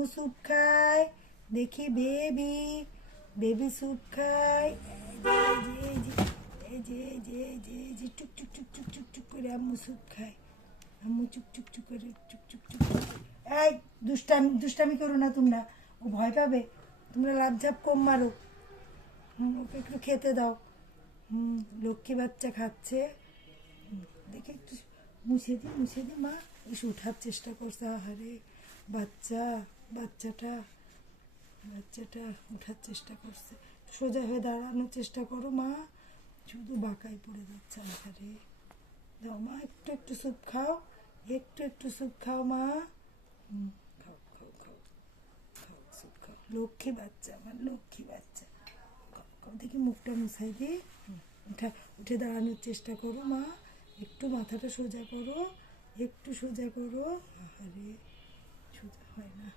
আম্মু স্যুপ খায়, দেখি বেবি, বেবি স্যুপ খায়। এই যে এই যে এই যে এই যে এই যে টুক টুক টুক টুক টুক টুক করে আম্মু স্যুপ খায়। আম্মু চুক চুক চুক করে চুক চুক চুক করে। এই দুষ্টামি করো না তোমরা, ও ভয় পাবে। তোমরা লাফঝাপ কম মারো। ওকে একটু খেতে দাও। লক্ষ্মী বাচ্চা খাচ্ছে। দেখে একটু মুছে দি মা। এসে উঠার চেষ্টা করছে। আহারে বাচ্চাটা উঠার চেষ্টা করছে। সোজা হয়ে দাঁড়ানোর চেষ্টা করো মা, শুধু বাঁকাই পড়ে যাচ্ছে। আহারে দাও মা, একটু একটু স্যুপ খাও, একটু স্যুপ খাও মা। খাও খাও খাও খাও স্যুপ খাও। লক্ষ্মী বাচ্চা, আমার লক্ষ্মী বাচ্চা। দেখি মুখটা মুছাই দিই। উঠে দাঁড়ানোর চেষ্টা করো মা, একটু মাথাটা সোজা করো, একটু সোজা করো। আরে সোজা হয় না।